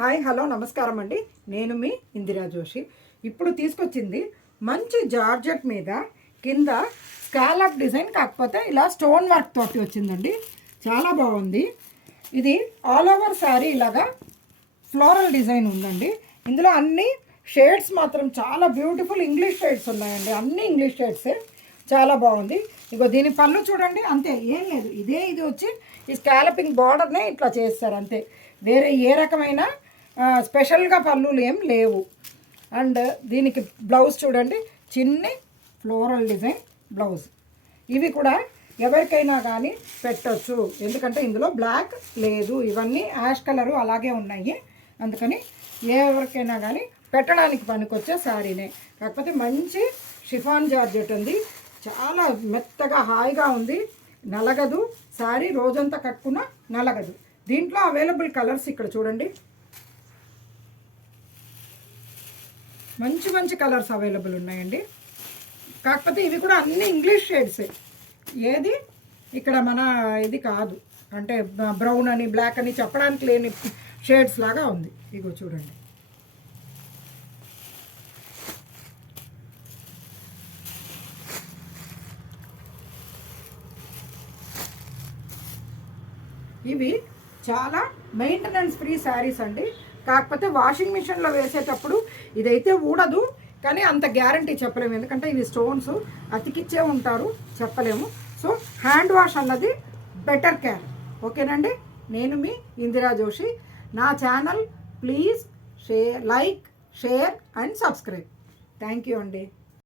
Hi hello నమస్కారం అండి. నేను మీ ఇందిరా జోషి. ఇప్పుడు తీసుకొచ్చింది మంచి జార్జెట్ మీద కింద స్కాలప్ డిజైన్, కాకపోతే ఇలా స్టోన్ వర్క్ తోటి వచ్చిందండి. చాలా బాగుంది. ఇది ఆల్ ఓవర్ శారీ ఇలాగా ఫ్లోరల్ డిజైన్ ఉందండి. ఇందులో అన్ని షేడ్స్ మాత్రం చాలా బ్యూటిఫుల్ ఇంగ్లీష్ షేడ్స్ ఉన్నాయండి. అన్ని ఇంగ్లీష్ షేడ్సే. చాలా బాగుంది. ఇగో దీని పళ్ళు చూడండి, అంతే, ఏం లేదు. ఇది వచ్చి ఈ స్కాలపింగ్ బార్డర్నే ఇట్లా చేస్తారు అంతే. వేరే ఏ రకమైన స్పెషల్గా పళ్ళులు ఏం లేవు. అండ్ దీనికి బ్లౌజ్ చూడండి, చిన్ని ఫ్లోరల్ డిజైన్ బ్లౌజ్. ఇవి కూడా ఎవరికైనా కానీ పెట్టచ్చు, ఎందుకంటే ఇందులో బ్లాక్ లేదు, ఇవన్నీ యాష్ కలరు అలాగే ఉన్నాయి. అందుకని ఎవరికైనా కానీ పెట్టడానికి పనికొచ్చే శారీనే. కాకపోతే మంచి షిఫాన్ జార్జెట్ ఉంది, చాలా మెత్తగా హాయిగా ఉంది. నలగదు శారీ, రోజంతా కట్టుకున్న నలగదు. దీంట్లో అవైలబుల్ కలర్స్ ఇక్కడ చూడండి, మంచి మంచి కలర్స్ అవైలబుల్ ఉన్నాయండి. కాకపోతే ఇవి కూడా అన్ని ఇంగ్లీష్ షేడ్సే. ఏది ఇక్కడ మన ఇది కాదు, అంటే బ్రౌన్ అని బ్లాక్ అని చెప్పడానికి లేని షేడ్స్ లాగా ఉంది. ఇగో చూడండి, ఇవి చాలా మెయింటెనెన్స్ ఫ్రీ శారీస్ అండి. కాకపోతే వాషింగ్ మిషన్లో వేసేటప్పుడు ఇదైతే ఊడదు, కానీ అంత గ్యారంటీ చెప్పలేము, ఎందుకంటే ఇవి స్టోన్స్ అతికిచ్చే ఉంటారు, చెప్పలేము. సో హ్యాండ్ వాష్ అన్నది బెటర్ కేర్. ఓకేనండి. నేను మీ ఇందిరా జోషి. నా channel please like, share and subscribe. Thank you అండి.